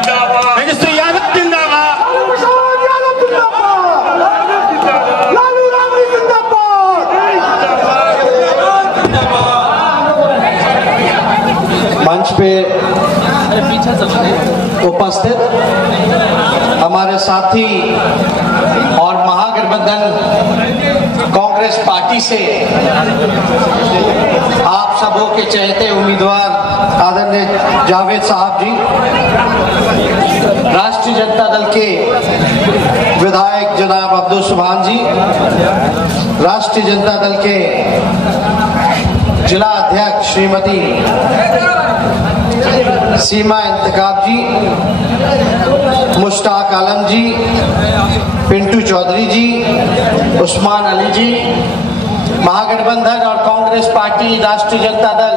तेजस्वी यादव जिंदाबाद, लालू यादव जिंदाबाद। मंच पे उपस्थित हमारे साथी और महागठबंधन कांग्रेस पार्टी से आप सबों के चहेते उम्मीदवार आदरणीय जावेद साहब जी, राष्ट्रीय जनता दल के विधायक जनाब अब्दुल सुभान जी, राष्ट्रीय जनता दल के जिला अध्यक्ष श्रीमती सीमा इंतखाब जी, मुश्ताक आलम जी, पिंटू चौधरी जी, उस्मान अली जी, महागठबंधन और कांग्रेस पार्टी, राष्ट्रीय जनता दल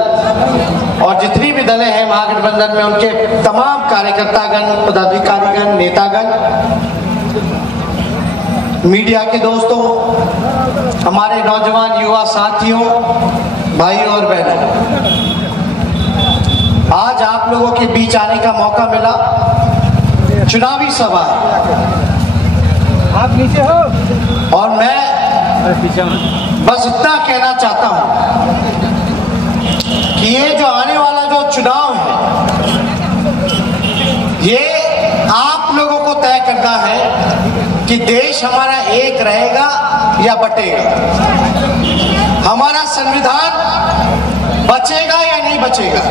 और जितनी भी दलें हैं महागठबंधन में, उनके तमाम कार्यकर्तागण, पदाधिकारीगण, नेतागण, मीडिया के दोस्तों, हमारे नौजवान युवा साथियों, भाइयों और बहनों, आज आप लोगों के बीच आने का मौका मिला। चुनावी सभा है, आप नीचे हो, और मैं बस इतना कहना चाहता हूं कि ये जो आने वाला जो चुनाव है, ये आप लोगों को तय करना है कि देश हमारा एक रहेगा या बटेगा, हमारा संविधान बचेगा या नहीं बचेगा,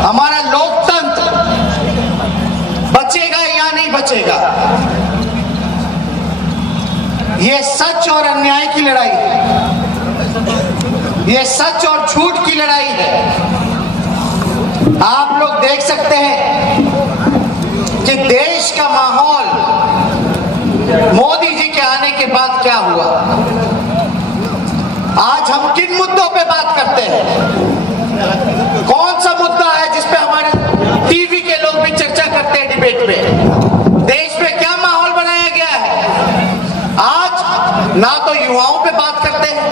हमारा लोकतंत्र बचेगा या नहीं बचेगा। ये सच और अन्याय की लड़ाई है, ये सच और झूठ की लड़ाई है। आप लोग देख सकते हैं कि देश का माहौल मोदी जी के आने के बाद क्या हुआ। आज हम किन मुद्दों पे बात करते हैं? कौन सा मुद्दा है जिस पे हमारे टीवी के लोग भी चर्चा करते हैं डिबेट में? देश में क्या माहौल बनाया गया है? आज ना तो युवाओं पे बात करते हैं,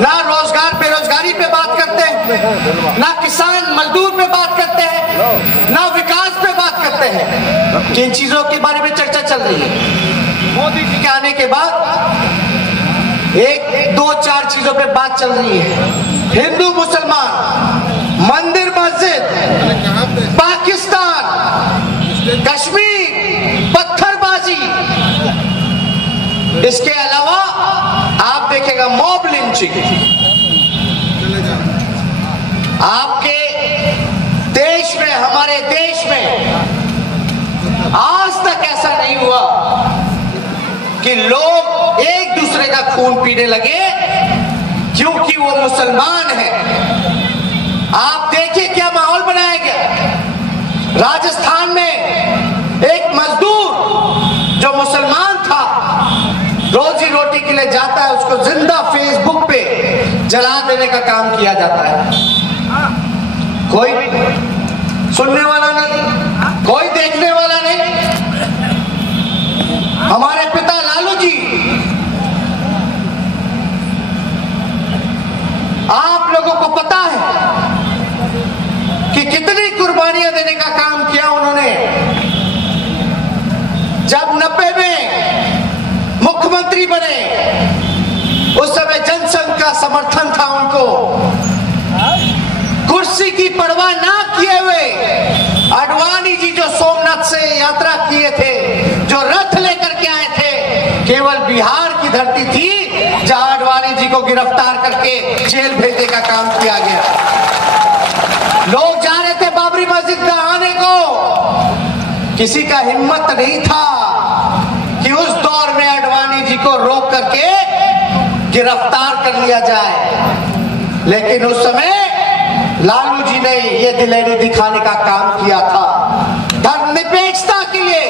ना रोजगार बेरोजगारी पे बात करते हैं, ना किसान मजदूर पे बात करते हैं, ना विकास पे बात करते हैं। किन चीजों के बारे में चर्चा चल रही है? मोदी जी के आने के बाद एक दो चार चीजों पे बात चल रही है। हिंदू मुसलमान, मंदिर मस्जिद, पाकिस्तान, कश्मीर, पत्थरबाजी, इसके अलावा आप देखेगा मॉब लिंचिंग। आपके देश में, हमारे देश में आज तक ऐसा नहीं हुआ कि लोग एक दूसरे का खून पीने लगे क्योंकि वो मुसलमान है। आप देखिए क्या माहौल बनाया गया। राजस्थान में एक मजदूर जो मुसलमान था, रोजी रोटी के लिए जाता है, उसको जिंदा फेसबुक पे जला देने का काम किया जाता है। कोई सुनने वाला नहीं, कोई देखने वाला नहीं। हमारे पिता लालू जी, आप लोगों को पता है कि कितनी कुर्बानियां देने का काम किया उन्होंने। जब 90 में मुख्यमंत्री बने, उस समय जनसंघ का समर्थन था उनको। कुर्सी की परवाह ना किए हुए आडवाणी जी जो सोमनाथ से यात्रा किए थे, जो रथ लेकर के आए थे, केवल बिहार की धरती थी जहां आडवाणी जी को गिरफ्तार करके जेल भेजने का काम किया गया। लोग जा रहे थे बाबरी मस्जिद नहाने को, किसी का हिम्मत नहीं था कि उस दौर में आडवाणी जी को रोक करके गिरफ्तार कर लिया जाए। लेकिन उस समय लालू जी ने यह दिलेरी दिखाने का काम किया था धर्मनिरपेक्षता के लिए।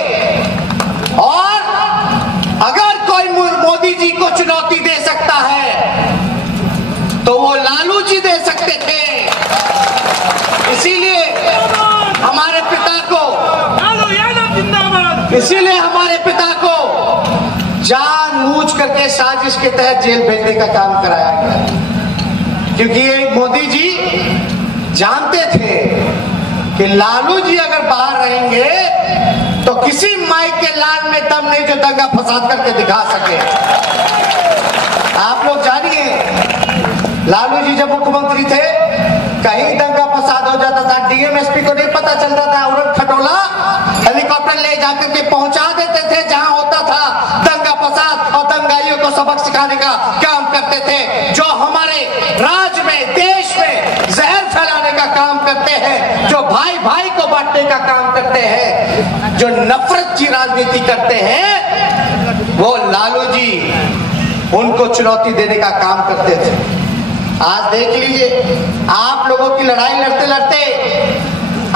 और अगर कोई मोदी जी को चुनौती दे सकता है तो वो लालू जी दे सकते थे। इसीलिए हमारे पिता को, इसीलिए हमारे पिता को जानबूझ करके साजिश के तहत जेल भेजने का काम कराया गया। क्योंकि ये मोदी जी जानते थे कि लालू जी अगर बाहर रहेंगे तो किसी माई के लाल में दम नहीं जो दंगा फसाद करके दिखा सके। आप लोग जानिए, लालू जी जब मुख्यमंत्री थे कहीं दंगा फसाद हो जाता था, डीएमएसपी को नहीं पता चलता था, उड़न खटोला हेलीकॉप्टर ले जाकर के पहुंचा देते थे जहां होता था दंगा फसाद, और दंगाइयों को सबक सिखाने का काम करते थे, जो हमारे राज्य में देश में जहर फैलाने का काम करते हैं, जो भाई भाई को बांटने का काम करते हैं, जो नफरत की राजनीति करते हैं, वो लालू जी उनको चुनौती देने का काम करते थे। आज देख लीजिए, आप लोगों की लड़ाई लड़ते लड़ते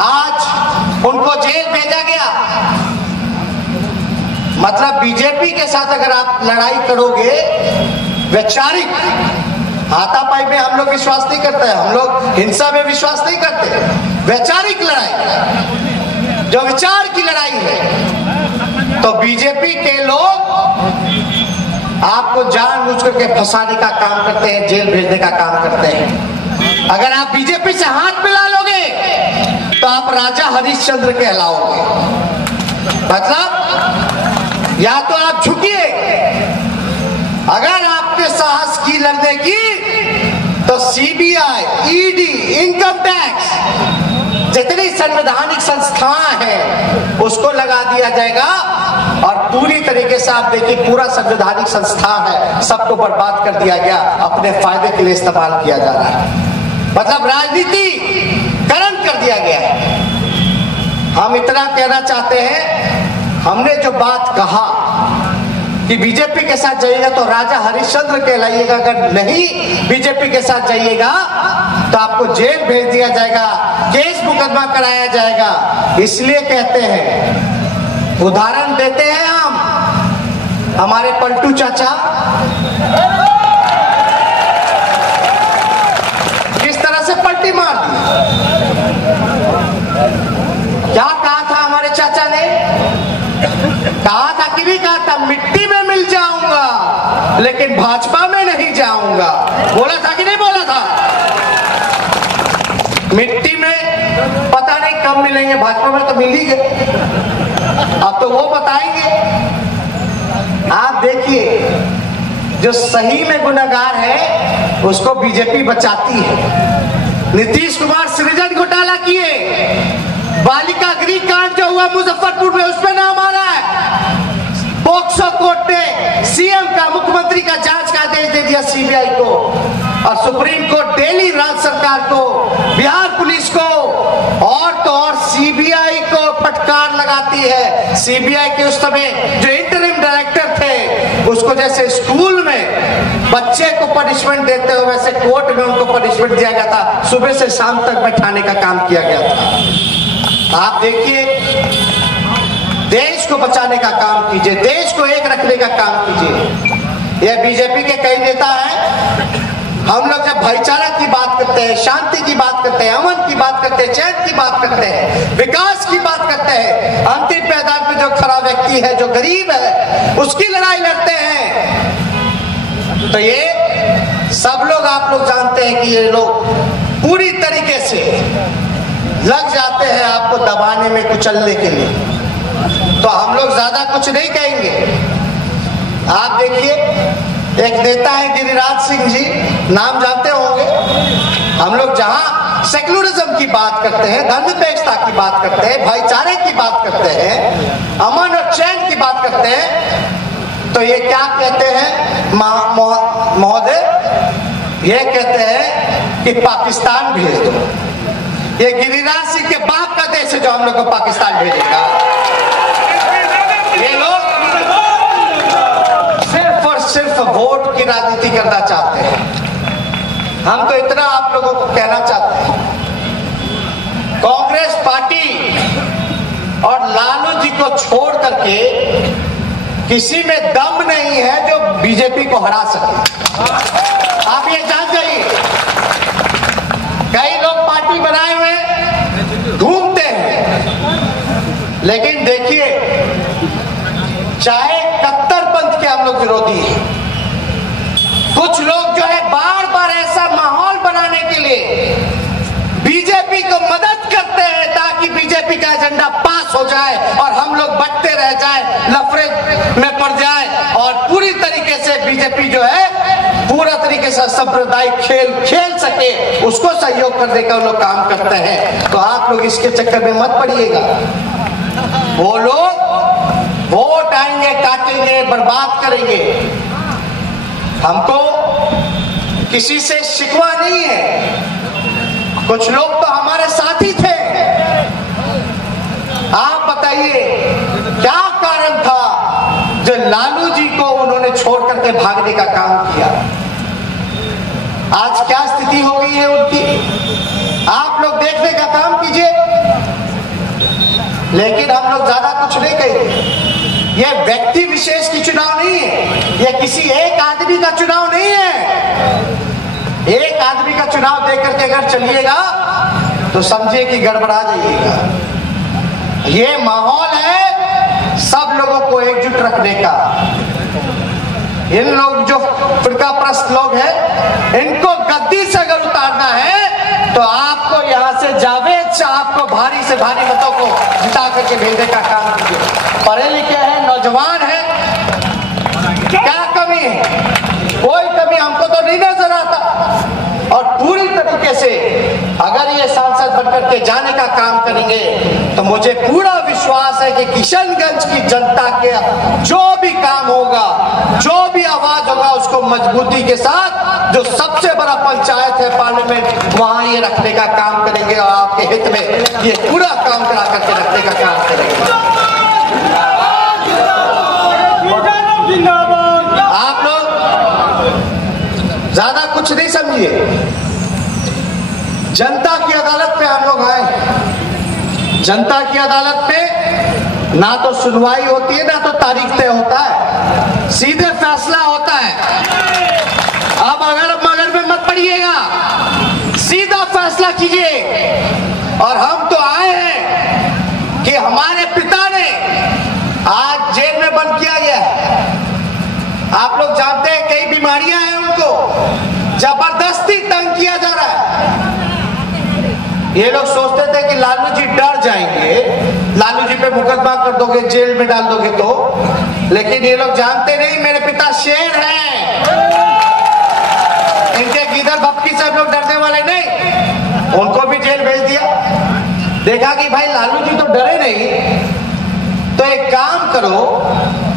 आज उनको जेल भेजा गया। मतलब बीजेपी के साथ अगर आप लड़ाई करोगे, वैचारिक हाथापाई में हम लोग विश्वास नहीं करते हैं, हम लोग हिंसा में विश्वास नहीं करते। वैचारिक लड़ाई, जो विचार की लड़ाई है, तो बीजेपी के लोग आपको जानबूझ करके फंसाने का काम करते हैं, जेल भेजने का काम करते हैं। अगर आप बीजेपी से हाथ मिला लोगे तो आप राजा हरिश्चंद्र कहलाओगे। मतलब या तो आप झुकिए, अगर आपके साहस की लड़ने की तो सीबीआई, ईडी, इनकम टैक्स, जितनी संवैधानिक संस्थाएं हैं उसको लगा दिया जाएगा, और पूरी तरीके से आप देखिए पूरा संवैधानिक संस्था है सबको बर्बाद कर दिया गया, अपने फायदे के लिए इस्तेमाल किया जा रहा है। मतलब राजनीति करण कर दिया गया है। हम इतना कहना चाहते हैं, हमने जो बात कहा कि बीजेपी के साथ जाइएगा तो राजा हरिश्चंद्र कहलाइएगा, अगर नहीं बीजेपी के साथ जाइएगा तो आपको जेल भेज दिया जाएगा, केस मुकदमा कराया जाएगा। इसलिए कहते हैं, उदाहरण देते हैं हम, हमारे पलटू चाचा किस तरह से पलटी मार दी। क्या कहा था हमारे चाचा ने? कहा था कि नहीं कहा था, मिट्टी में मिल जाऊंगा लेकिन भाजपा में नहीं जाऊंगा। बोला था कि नहीं बोला था? मिट्टी में पता नहीं कब मिलेंगे, भाजपा में तो मिल ही गए, अब तो वो बताएंगे। आप देखिए, जो सही में गुनहगार है उसको बीजेपी बचाती है। नीतीश कुमार सृजन घोटाला किए, बालिका गृह कांड जो हुआ मुजफ्फरपुर में, उसमें नाम आ रहा है। पॉक्सो कोर्ट ने सीएम का, मुख्यमंत्री का जांच का आदेश दे दिया सीबीआई को, और सुप्रीम कोर्ट दिल्ली राज्य सरकार को, बिहार पुलिस को, और तो और सीबीआई को फटकार लगाती है। सीबीआई के उस समय जो इंटरिम डायरेक्टर थे, उसको जैसे स्कूल में बच्चे को पनिशमेंट देते हो वैसे कोर्ट में उनको पनिशमेंट दिया गया था, सुबह से शाम तक बैठाने का काम किया गया था। आप देखिए, देश को बचाने का काम कीजिए, देश को एक रखने का काम कीजिए। यह बीजेपी के कई नेता हैं, हम लोग जब भाईचारा की बात करते हैं, शांति की बात करते हैं, अमन की बात करते हैं, चैन की बात करते हैं, विकास की बात करते हैं, अंतिम पैदान पे जो खड़ा व्यक्ति है, जो गरीब है, उसकी लड़ाई लड़ते हैं, तो ये सब लोग आप लोग जानते हैं कि ये लोग पूरी तरीके से लग जाते हैं आपको दबाने में, कुचलने के लिए। तो हम लोग ज्यादा कुछ नहीं कहेंगे। आप देखिए, एक नेता है गिरिराज सिंह जी, नाम जानते होंगे। हम लोग जहां सेक्युलरिज्म की बात करते हैं, धर्मनिरपेक्षता की बात करते हैं, भाईचारे की बात करते हैं, अमन और चैन की बात करते हैं, तो ये क्या कहते हैं महोदय? ये कहते हैं कि पाकिस्तान भेज दो। ये गिरिराज सिंह के बाप का देश है जो हम लोग को पाकिस्तान भेजेगा। ये लोग सिर्फ और सिर्फ वोट की राजनीति करना चाहते हैं। हम तो इतना आप लोगों को कहना चाहते हैं, कांग्रेस पार्टी और लालू जी को छोड़ करके किसी में दम नहीं है जो बीजेपी को हरा सके। आप ये जान जाइए, कई लोग पार्टी बनाए हुए घूमते हैं, लेकिन देखिए, चाहे कट्टरपंथ के हम लोग विरोधी हैं, कुछ लोग जो है बार बार ऐसा माहौल बनाने के लिए बीजेपी को मदद करते हैं ताकि बीजेपी का एजेंडा पास हो जाए और हम लोग बंटते रह जाए, लफड़े में पड़ जाए और पूरी तरीके से बीजेपी जो है पूरा तरीके से सांप्रदायिक खेल खेल सके, उसको सहयोग करने का लोग काम करते हैं। तो आप लोग इसके चक्कर में मत पड़िएगा। वो लोग वोट आएंगे, काटेंगे, बर्बाद करेंगे। हमको किसी से शिकवा नहीं है। कुछ लोग तो हमारे साथी थे। आप बताइए क्या कारण था जो लालू जी को उन्होंने छोड़ करके भागने का काम किया? आज क्या स्थिति हो गई है उनकी, आप लोग देखने का काम कीजिए। लेकिन हम लोग ज्यादा कुछ नहीं कहेंगे। यह व्यक्ति विशेष की चुनाव नहीं है, यह किसी एक आदमी का चुनाव नहीं है। एक आदमी का चुनाव देकर के अगर चलिएगा तो समझिए कि गड़बड़ा जाइएगा। ये माहौल है सब लोगों को एकजुट रखने का। इन लोग जो फिरकाप्रस्त लोग हैं, इनको गद्दी से अगर उतारना है तो आपको यहाँ से जावेद साहब को भारी से भारी मतों को जिता करके भेजने का काम कीजिए। पढ़े लिखे हैं, नौजवान हैं, क्या कमी है? कोई कमी हमको तो नहीं नजर आता। और पूरी तरीके से अगर ये सांसद बनकर के जाने का काम करेंगे तो मुझे पूरा विश्वास है कि किशनगंज की जनता के जो भी काम होगा, जो भी आवाज होगा, उसको मजबूती के साथ जो सबसे बड़ा पंचायत है पार्लियामेंट, वहां ये रखने का काम करेंगे और आपके हित में ये पूरा काम करा करके रखने का काम करेंगे। आप लोग ज्यादा कुछ नहीं समझिए। जनता की अदालत में हम लोग आए। जनता की अदालत में ना तो सुनवाई होती है, ना तो तारीख तय होता है, सीधे फैसला होता है। अब अगर मगर में मत पड़िएगा, सीधा फैसला कीजिए। और हम तो आए हैं कि हमारे पिता ने आज जेल में बंद किया गया है। आप लोग जानते हैं कई बीमारियां हैं, उनको जबरदस्ती तंग किया जा रहा है। ये लोग सोचते थे कि लालू जी डर जाएंगे, लालू जी पे मुकदमा कर दोगे, जेल में डाल दोगे तो, लेकिन ये लोग जानते नहीं मेरे पिता शेर हैं। इनके गिदर भपकी से लोग डरने वाले नहीं। उनको भी जेल भेज दिया। देखा कि भाई लालू जी तो डरे नहीं, तो एक काम करो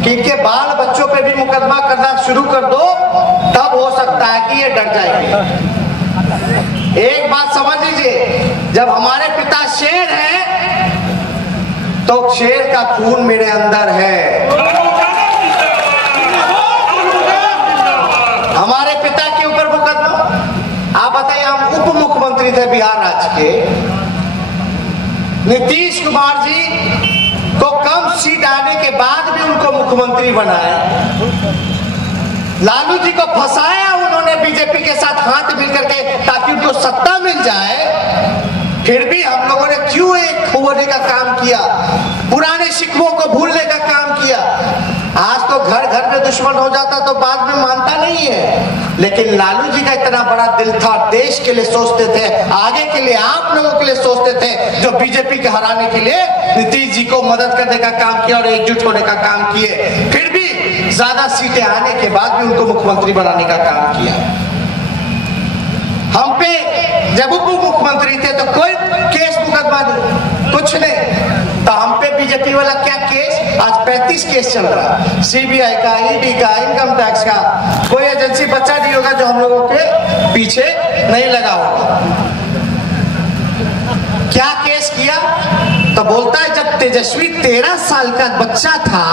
कि इनके बाल बच्चों पे भी मुकदमा करना शुरू कर दो, तब हो सकता है कि ये डर जाएंगे। एक बात समझ लीजिए, जब हमारे पिता शेर हैं तो शेर का खून मेरे अंदर है। हमारे पिता के ऊपर मुकदमा। आप बताइए, हम उप मुख्यमंत्री थे बिहार राज्य के, नीतीश कुमार जी को कम सीट आने के बाद भी उनको मुख्यमंत्री बनाए। लालू जी को फंसाया उन्होंने बीजेपी के साथ हाथ मिलकर के ताकि उनको सत्ता मिल जाए। फिर भी हम लोगों ने क्यों एक खोने का काम किया, पुराने शिकवों को भूलने का काम किया। आज तो घर घर में दुश्मन हो जाता तो बाद में मानता नहीं है, लेकिन लालू जी का इतना बड़ा दिल था, देश के लिए सोचते थे, आगे के लिए, आप लोगों के लिए सोचते थे, जो बीजेपी के हराने के लिए नीतीश जी को मदद करने का काम किया और एकजुट होने का काम किए। फिर भी ज्यादा सीटें आने के बाद भी उनको मुख्यमंत्री बनाने का काम किया। हम पे जब उप मुख्यमंत्री थे तो कोई केस मुकदमा नहीं, कुछ नहीं। तो हम पे बीजेपी वाला क्या केस? आज 35 केस चल रहा है, सीबीआई का, ईडी का, इनकम टैक्स का। कोई एजेंसी बच्चा नहीं होगा जो हम लोगों के पीछे नहीं लगा होगा। क्या केस किया? तो बोलता है जब तेजस्वी 13 साल का बच्चा था,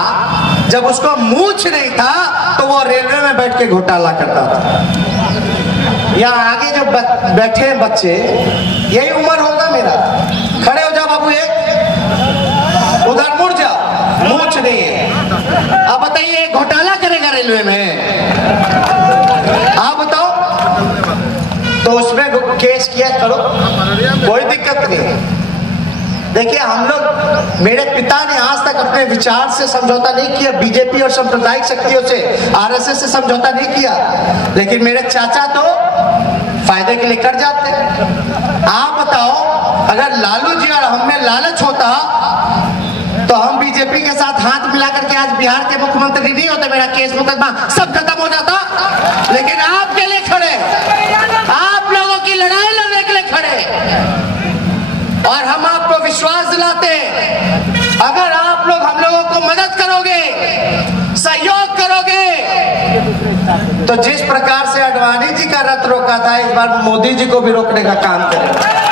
जब उसको मूंछ नहीं था तो वो रेलवे में बैठ के घोटाला करता था। यहाँ आगे जो बैठे हैं बच्चे, यही उम्र होगा मेरा। खड़े हो जाओ बाबू, एक उधर मुड़ जाओ, मूंछ नहीं है। अब बताइए घोटाला करेगा रेलवे में? आप बताओ। तो उसमें केस किया करो, कोई दिक्कत नहीं। देखिए हम लोग, मेरे पिता ने आज तक अपने विचार से समझौता नहीं किया, बीजेपी और सांप्रदायिक शक्तियों से, आरएसएस से समझौता नहीं किया, लेकिन मेरे चाचा तो फायदे के लिए कर जाते हैं। आप बताओ, अगर लालू जी और हम में लालच होता तो हम बीजेपी के साथ हाथ मिला करके आज बिहार के मुख्यमंत्री नहीं होते, मेरा केस मुकदमा सब खत्म हो जाता। लेकिन आपके लिए खड़े, आप लोगों की लड़ाई लड़ने के लिए खड़े, और हम आपको विश्वास दिलाते हैं अगर आप लोग हम लोगों को मदद करोगे, सहयोग करोगे, तो जिस प्रकार से आडवाणी जी का रथ रोका था, इस बार मोदी जी को भी रोकने का काम करेंगे।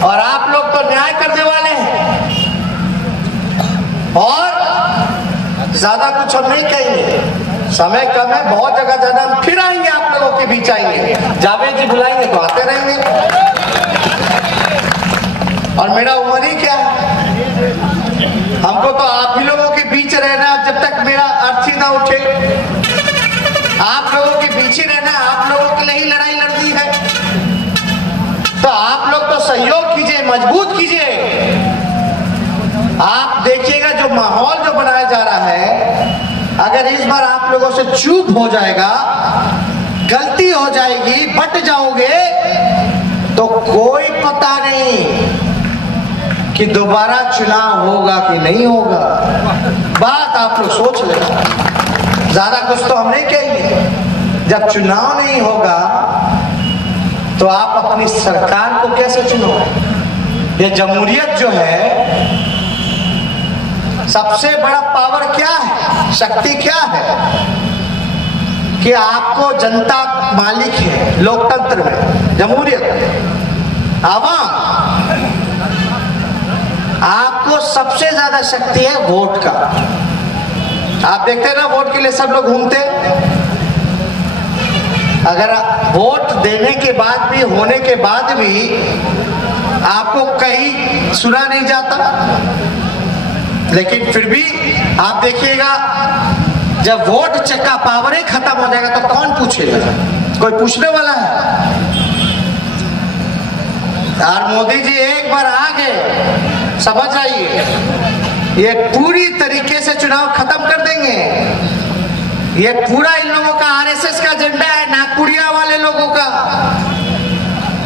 और आप लोग तो न्याय करने वाले हैं, और ज्यादा कुछ हम नहीं कहेंगे, समय कम है, बहुत जगह जाना, हम फिर आएंगे, आप लोगों के बीच आएंगे, जावेद जी बुलाएंगे तो आते रहेंगे। और मेरा उम्र ही क्या है, हमको तो आप ही लोगों के बीच रहना, जब तक मेरा अर्थी ना उठे, आप लोगों के बीच ही रहना, आप लोगों के लिए ही लड़ाई लड़नी है। तो आप लोग तो सहयोग कीजिए, मजबूत कीजिए। आप देखिएगा जो माहौल जो बनाया जा रहा है, अगर इस बार आप लोगों से चूक हो जाएगा, गलती हो जाएगी, बट जाओगे, तो कोई पता नहीं कि दोबारा चुनाव होगा कि नहीं होगा। बात आप लोग सोच लेना, ज्यादा कुछ तो हम नहीं कहेंगे। जब चुनाव नहीं होगा तो आप अपनी सरकार को कैसे चुनोगे? ये जमहूरियत जो है, सबसे बड़ा पावर क्या है, शक्ति क्या है, कि आपको जनता मालिक है। लोकतंत्र में, जमहूरियत, आवाम, आपको सबसे ज्यादा शक्ति है वोट का। आप देखते हैं ना, वोट के लिए सब लोग घूमते। अगर वोट देने के बाद भी, होने के बाद भी आपको कहीं सुना नहीं जाता, लेकिन फिर भी आप देखिएगा जब वोट चक्का पावर ही खत्म हो जाएगा तो कौन पूछेगा? कोई पूछने वाला है? और मोदी जी एक बार आ गए, समझ आइए, ये पूरी तरीके से चुनाव खत्म कर देंगे। ये पूरा इन लोगों का आरएसएस का एजेंडा है, नागपुरिया वाले लोगों का।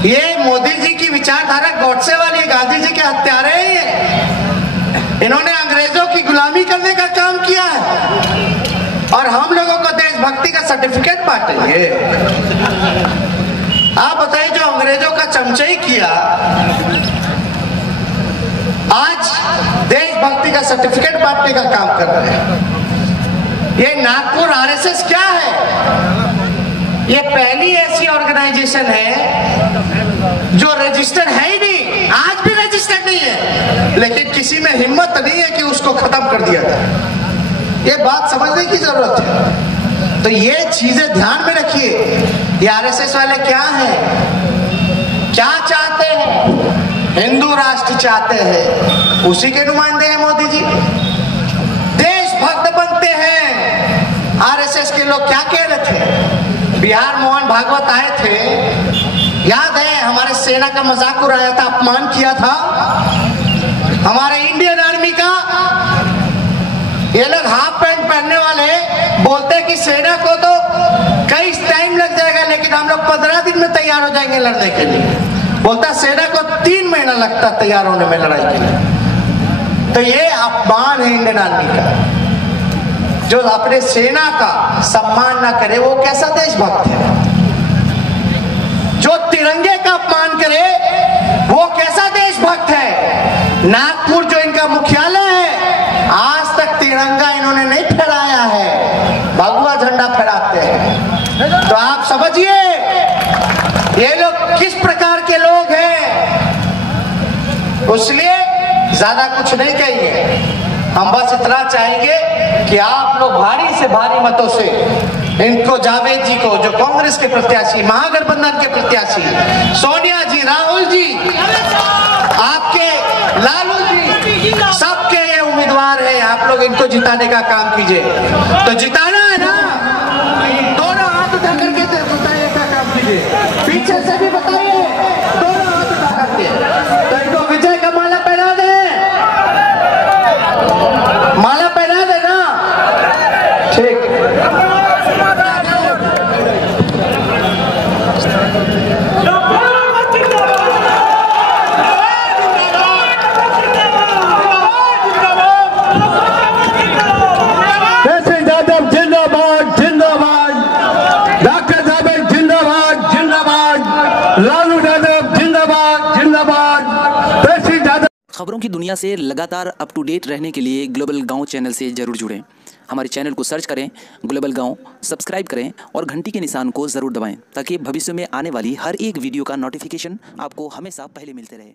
ये मोदी जी की विचारधारा गॉडसे वाली है, गांधी जी के हत्यारे हैं ये। इन्होंने अंग्रेजों की गुलामी करने का काम किया है, और हम लोगों को देशभक्ति का सर्टिफिकेट बांटेंगे। आप बताइए, जो अंग्रेजों का चमचाई किया, आज देशभक्ति का सर्टिफिकेट बांटने का काम कर रहे हैं। ये नागपुर आरएसएस क्या है? ये पहली ऐसी ऑर्गेनाइजेशन है जो रजिस्टर्ड है ही नहीं, आज भी रजिस्टर्ड नहीं है, लेकिन किसी में हिम्मत नहीं है कि उसको खत्म कर दिया जाए। ये बात समझने की जरूरत है। तो ये चीजें ध्यान में रखिए। ये आरएसएस वाले क्या हैं, क्या चाहते हैं? हिंदू राष्ट्र चाहते हैं, उसी के नुमाइंदे हैं मोदी जी। देशभक्त बनते हैं। आरएसएस के लोग क्या कह रहे थे? बिहार मोहन भागवत आए थे, याद है, हमारे सेना का मजाक उड़ाया था, अपमान किया था हमारे इंडियन आर्मी का। ये लोग हाफ पैंट पहनने वाले बोलते कि सेना को तो कई टाइम लग जाएगा, लेकिन हम लोग 15 दिन में तैयार हो जाएंगे लड़ने के लिए। बोलता सेना को 3 महीना लगता तैयार होने में लड़ाई के लिए। तो ये अपमान है इंडियन आर्मी का। जो अपने सेना का सम्मान ना करे वो कैसा देशभक्त है? जो तिरंगे का अपमान करे वो कैसा देशभक्त है? नागपुर जो इनका मुख्यालय है, आज तक तिरंगा इन्होंने नहीं फहराया है, भगवा झंडा फहराते हैं। तो आप समझिए ये लोग किस प्रकार के लोग हैं। इसलिए ज्यादा कुछ नहीं कहेंगे, हम बस इतना चाहेंगे कि आप लोग भारी से भारी मतों से इनको, जावेद जी को, जो कांग्रेस के प्रत्याशी, महागठबंधन के प्रत्याशी, सोनिया जी, राहुल जी, आपके लालू जी, सबके ये उम्मीदवार हैं। आप लोग इनको जिताने का काम कीजिए। तो जिताना है ना, दोनों हाथ उठा करके बताइए का काम कीजिए, पीछे से भी बताइए, दोनों हाथ उठा करके। तो इनको विजय का माला पहना दे, माला पहना देना, ठीक। No! खबरों की दुनिया से लगातार अप टू डेट रहने के लिए ग्लोबल गांव चैनल से जरूर जुड़ें। हमारे चैनल को सर्च करें, ग्लोबल गांव, सब्सक्राइब करें और घंटी के निशान को ज़रूर दबाएं ताकि भविष्य में आने वाली हर एक वीडियो का नोटिफिकेशन आपको हमेशा पहले मिलते रहे।